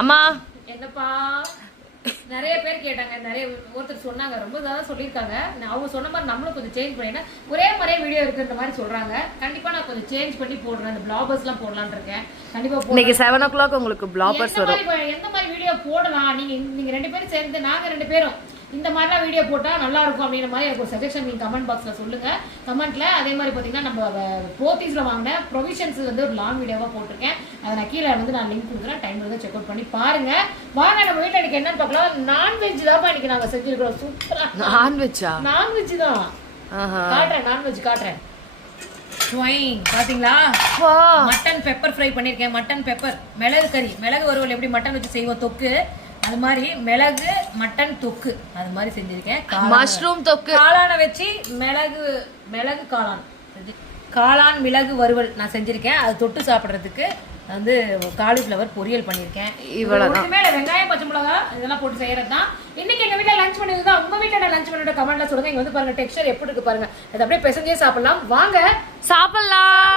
அம்மா என்னப்பா நிறைய பேர் கேட்டாங்க, நிறைய ஒருத்தர் சொன்னாங்க, ரொம்ப தான் சொல்லியிருக்காங்க. அவங்க சொன்ன மாதிரி நம்மளும் கொஞ்சம் சேஞ்ச் பண்ணிட்டா ஒரே மாதிரியே வீடியோ இருக்குன்ற மாதிரி சொல்றாங்க. கண்டிப்பா நான் கொஞ்சம் சேஞ்ச் பண்ணி போடுறேன். இந்த பிளாகர்ஸ்லாம் போடலான்னு இருக்கேன். கண்டிப்பா இன்னைக்கு 7 o'clock உங்களுக்கு பிளாகர்ஸ் வரும். எந்த மாதிரி வீடியோ போடலாம், நீங்க 2 பேரும் சேர்ந்து நாங்க 2 பேரும் இந்த மாதிரிலாம் வீடியோ போட்டா நல்லா இருக்கும் அப்படின்ற மாதிரி எனக்கு ஒரு சஜஷன் நீங்க கமெண்ட் பாக்ஸ்ல சொல்லுங்க. கமெண்ட்ல அதே மாதிரி பாத்தீங்கன்னா நம்ம போத்தீஸ்ல வாங்கின ப்ரொவிஷன்ஸ் வந்து ஒரு லாங் வீடியோவா போட்டிருக்கேன். அதை நான் கீழே வந்து நான் லிங்க் கொடுக்குறேன். டைம் வந்து செக் அவுட் பண்ணி பாருங்க. வாங்க நம்ம வீட்டுல எனக்கு என்னன்னு பார்க்கலாம். நான்வெஜ் தான் இன்னைக்கு நாங்க செஞ்சிருக்கிறோம். சூப்பரா நான்வெஜ்ஜா? நான்வெஜ் தான். காட்டுறேன், நான்வெஜ் காட்டுறேன். பாத்தீங்களா, மட்டன் பெப்பர் ஃப்ரை பண்ணிருக்கேன். மட்டன் பெப்பர், மிளகு கறி, மிளகு வறுவல் எப்படி மட்டன் வச்சு செய்வோம் தொக்கு, அது மாதிரி மிளகு மட்டன் தொக்கு அது மாதிரி செஞ்சிருக்கேன். மஷ்ரூம் தொக்கு, காளான வச்சு மிளகு காளான் மிளகு வறுவல் நான் செஞ்சிருக்கேன். அது தொட்டு சாப்பிட்றதுக்கு வந்து காலிஃப்ளவர் பொரியல் பண்ணியிருக்கேன். இவ்வளவுதான். மேல வெங்காயம் பச்சை மிளகா இதெல்லாம் போட்டு செய்யறது தான் இன்னைக்கு எங்க வீட்டுல லஞ்ச் பண்ணிருந்தா. உங்க வீட்டுல லஞ்ச் பண்ணிட்டு கமெண்ட்ல சொல்லுங்க. இங்க வந்து பாருங்க டெக்ஸ்சர் எப்படி இருக்கு பாருங்க. அது அப்படியே பிசைஞ்சே சாப்பிடலாம். வாங்க சாப்பிடலாம்.